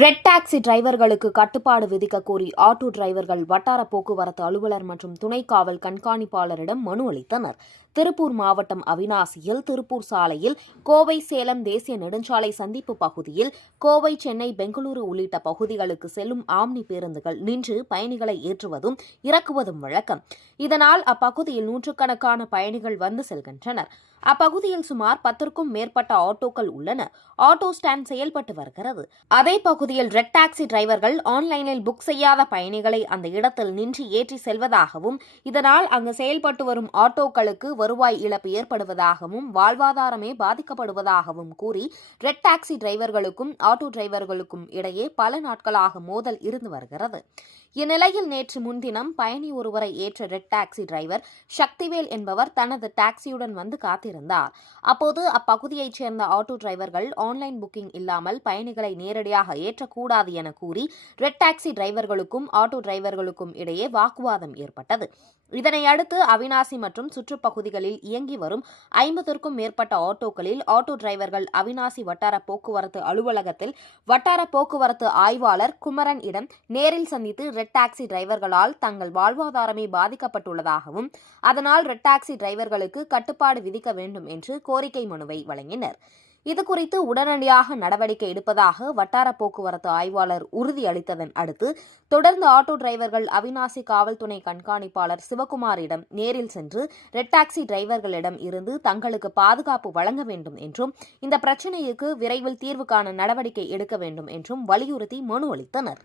Red taxi டிரைவர்களுக்கு கட்டுப்பாடு விதிக்க கோரி ஆட்டோ டிரைவர்கள் வட்டார போக்குவரத்து அலுவலர் மற்றும் துணை காவல் கண்காணிப்பாளரிடம் மனு அளித்தனர். திருப்பூர் மாவட்டம் அவிநாசியில் திருப்பூர் சாலையில் கோவை சேலம் தேசிய நெடுஞ்சாலை சந்திப்பு பகுதியில் கோவை சென்னை பெங்களூரு உள்ளிட்ட பகுதிகளுக்கு செல்லும் ஆம்னி பேருந்துகள் நின்று பயணிகளை ஏற்றுவதும் இறக்குவதும் வழக்கம். இதனால் அப்பகுதியில் நூற்றுக்கணக்கான பயணிகள் வந்து செல்கின்றனர். அப்பகுதியில் சுமார் 10க்கும் மேற்பட்ட ஆட்டோக்கள் உள்ளன. ஆட்டோ ஸ்டாண்ட் செயல்பட்டு வருகிறது. அதே பகுதியில் ரெட் டாக்ஸி டிரைவர்கள் ஆன்லைனில் புக் செய்யாத பயணிகளை அந்த இடத்தில் நின்று ஏற்றி செல்வதாகவும், இதனால் அங்கு செயல்பட்டு வரும் ஆட்டோக்களுக்கு வருவாய் இழப்பு ஏற்படுவதாகவும், வாழ்வாதாரமே பாதிக்கப்படுவதாகவும் கூறி ரெட் டாக்ஸி டிரைவர்களுக்கும் ஆட்டோ டிரைவர்களுக்கும் இடையே பல நாட்களாக மோதல் இருந்து வருகிறது. இந்நிலையில் நேற்று முன்தினம் பயணி ஒருவரை ஏற்ற ரெட் டாக்ஸி டிரைவர் சக்திவேல் என்பவர் தனது டாக்ஸியுடன் வந்து காத்திருந்தார். அப்போது அப்பகுதியைச் சேர்ந்த ஆட்டோ டிரைவர்கள் ஆன்லைன் புக்கிங் இல்லாமல் பயணிகளை நேரடியாக ஏற்றக்கூடாது என கூறி ரெட் டாக்ஸி டிரைவர்களுக்கும் ஆட்டோ டிரைவர்களுக்கும் இடையே வாக்குவாதம் ஏற்பட்டது. இதனையடுத்து அவிநாசி மற்றும் சுற்றுப்பகுதிகளில் இயங்கி வரும் 50க்கும் மேற்பட்ட ஆட்டோக்களில் ஆட்டோ டிரைவர்கள் அவிநாசி வட்டார போக்குவரத்து அலுவலகத்தில் வட்டார போக்குவரத்து ஆய்வாளர் குமரன் இடம் நேரில் சந்தித்து ரெட் டாக்ஸி டிரைவர்களால் தங்கள் வாழ்வாதாரமே பாதிக்கப்பட்டுள்ளதாகவும், அதனால் ரெட் டாக்ஸி டிரைவர்களுக்கு கட்டுப்பாடு விதிக்க வேண்டும் என்று கோரிக்கை மனுவை வழங்கினர். இதுகுறித்து உடனடியாக நடவடிக்கை எடுப்பதாக வட்டார போக்குவரத்து ஆய்வாளர் உறுதியளித்ததன் அடுத்து தொடர்ந்து ஆட்டோ டிரைவர்கள் அவிநாசி காவல் துணை கண்காணிப்பாளர் சிவகுமாரிடம் நேரில் சென்று ரெட் டாக்ஸி டிரைவர்களிடம் இருந்து தங்களுக்கு பாதுகாப்பு வழங்க வேண்டும் என்றும், இந்த பிரச்சினைக்கு விரைவில் தீர்வு காண நடவடிக்கை எடுக்க வேண்டும் என்றும் வலியுறுத்தி மனு அளித்தனர்.